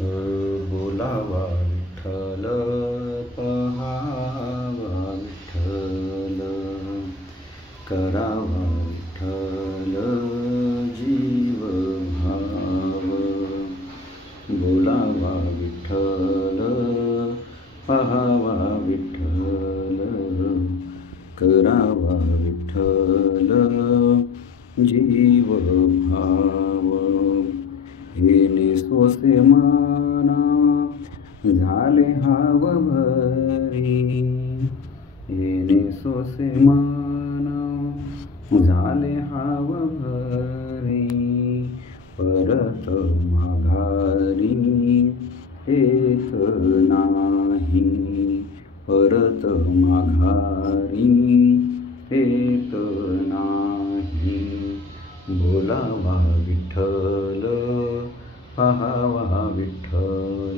बोलावा विठ्ठल, पहावा विठ्ठल, करावा विठ्ठल जीव भाव. बोलावा विठ्ठल, पहावा विठ्ठल, करावा विठ्ठल जीव भाव. येणे सोसे माना झाले हाव भरी, येणे सोसे माना झाले हाव भरी. परत माघारी येत नाही, परत माघारी येत नाही. बोलावा विठ्ठल, पहावा विठ्ठल,